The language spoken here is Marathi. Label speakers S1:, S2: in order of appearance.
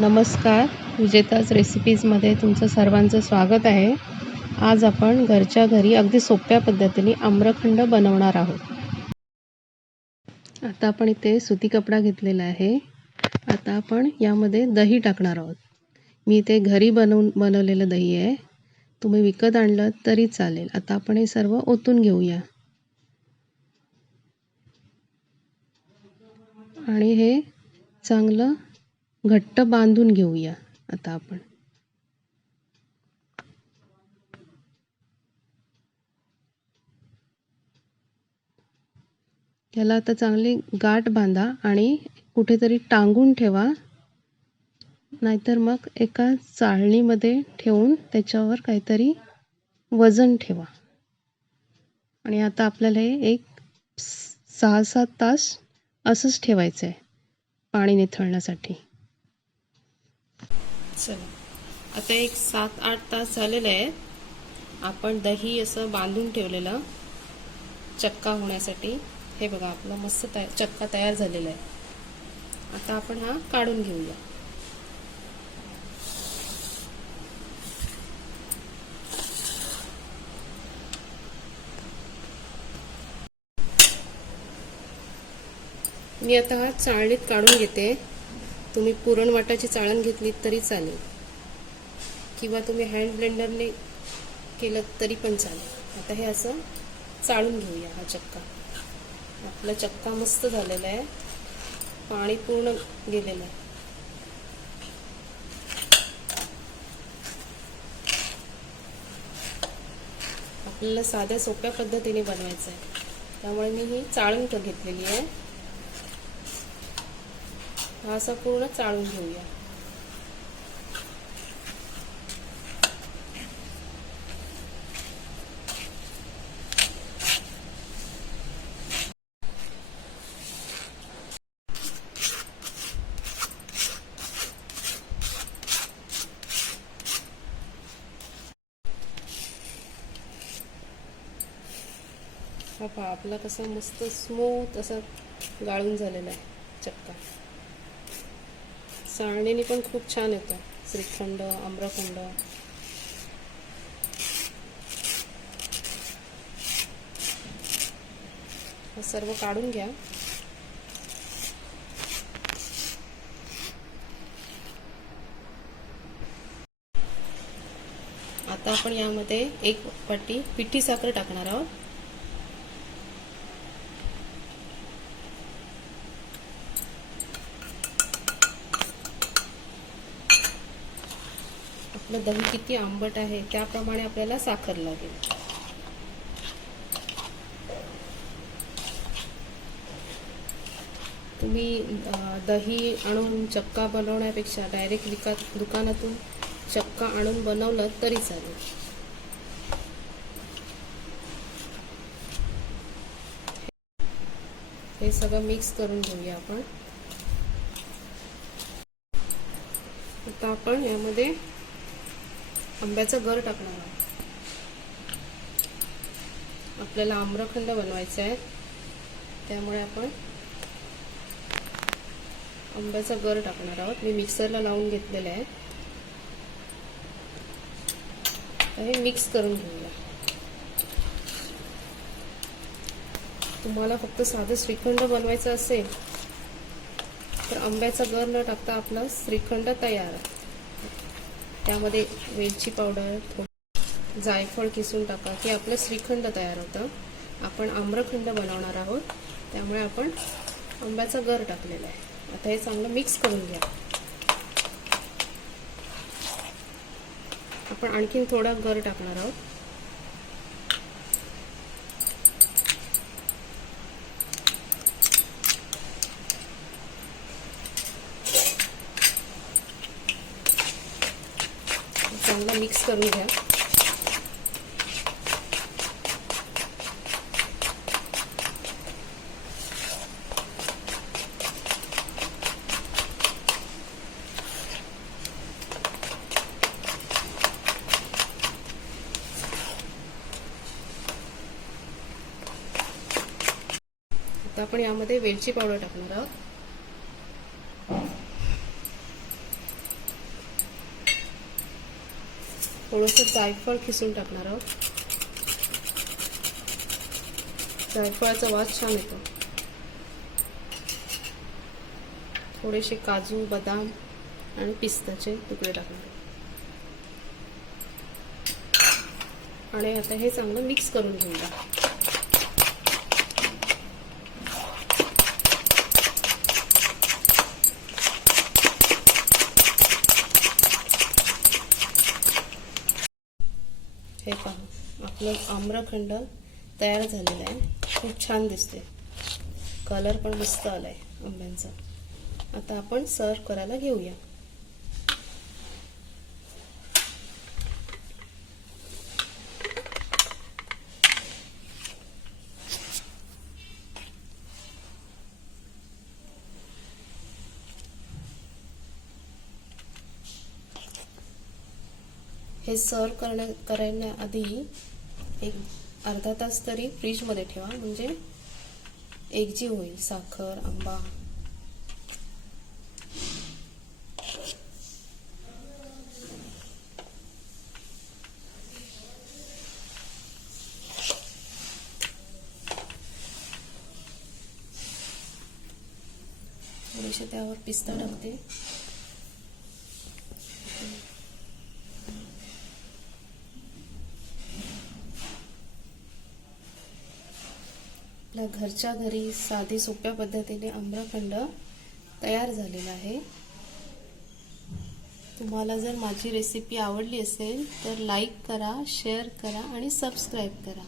S1: नमस्कार. विजेताज रेसिपीजमध्ये तुमचं सर्वांचं स्वागत आहे. आज आपण घरच्या घरी अगदी सोप्या पद्धतीने आम्रखंड बनवणार आहोत. आता आपण इथे सुती कपडा घेतलेला आहे. आता आपण यामध्ये दही टाकणार आहोत. मी इथे घरी बनवून बनवलेलं दही आहे. तुम्ही विकत आणलं तरी चालेल. आता आपण हे सर्व ओतून घेऊया. आणि हे चांगलं घट्ट बांधून घेऊया आता आपण. त्याला आता चांगली गाठ बांधा आणि कुठेतरी टांगून ठेवा. नाहीतर मग एका चाळणीमध्ये ठेवून त्याच्यावर काहीतरी वजन ठेवा. आणि आता आपल्याला हे एक सहा सात तास असंच ठेवायचं आहे पाणी निथळण्यासाठी. चला आता एक सात आठ तास झालेले आहेत. आपण दही असं बांधून ठेवलेलं चक्का होण्यासाठी. हे बघा आपला मस्त तया चक्का तयार झालेला आहे. आता आपण हा काढून घेऊया. मी आता हा चाळणीत काढून घेते. तुम्ही पुरण वाटाची चाळण घेतली तरी चालेल. किंवा तुम्ही हँड ब्लेंडरने केलं तरी पण चालेल. आता हे असं चाळून घेऊया हा चक्का. आपला चक्का मस्त झालेला आहे. पाणी पूर्ण गेलेलं आहे. आपल्याला साध्या सोप्या पद्धतीने बनवायचं आहे. त्यामुळे मी ही चाळून घेतलेली आहे. हा असा पूर्ण चाळून घेऊया. हा पहा आपला कसं मस्त स्मूथ असं गाळून झालेला आहे चक्का. चाळणीने पण खूप छान येतं. श्रीखंड आम्रखंड. सर्व काढून घ्या. आता आपण यामध्ये एक पट्टी पिठी साखर टाकणार आहोत. आपलं दही किती आंबट आहे त्याप्रमाणे आपल्याला साखर लागेल. तुम्ही दही आणून चक्का बनवण्यापेक्षा डायरेक्ट विकत दुकानातून चक्का आणून बनवलं तरी चालेल. हे सगळं मिक्स करून घेऊया आपण. आता आपण यामध्ये आंब्याचं गर टाकणार आहोत. आपल्याला आम्रखंड बनवायचं आहे. त्यामुळे आपण आंब्याचा गर टाकणार आहोत. मी मिक्सरला लावून घेतलेलं आहे. हे मिक्स करून घेऊया. तुम्हाला फक्त साधं श्रीखंड बनवायचं असेल तर आंब्याचा गर न टाकता आपला श्रीखंड तयार आहे. त्यामध्ये वेलची पावडर जायफळ किसून टाका. की आपलं श्रीखंड तयार होतं. आपण आम्रखंड बनवणार आहोत. त्यामुळे आपण आंब्याचा गर टाकलेला आहे. आता हे चांगलं मिक्स करून घ्या. आपण आणखीन थोडा गर टाकणार आहोत. चांगलं मिक्स करून घ्या. आता आपण यामध्ये वेलची पावडर टाकणार आहोत. थोडंसं जायफळ खिसून टाकणार आहोत. जायफळाचा वास छान येतो. थोडेसे काजू बदाम आणि पिस्ताचे तुकडे टाकणार आणि आता हे चांगलं मिक्स करून घेऊया हे पहा आपलं आम्रखंड तयार झालेलं आहे. खूप छान दिसते कलर पण मस्त आलाय आंब्यांचा. आता आपण सर्व करायला घेऊया. हे सर्व करण्या करण्याआधी एक अर्धा तास तरी फ्रीजमध्ये ठेवा. म्हणजे एकजीव होईल. साखर आंबा. थोडेसे त्यावर पिस्ता टाकते. आपल्या घरच्या घरी साधी सोप्या पद्धतीने आम्रखंड तयार झालेला आहे. तुम्हाला जर माझी रेसिपी आवडली असेल तर लाईक करा शेअर करा आणि सबस्क्राईब करा.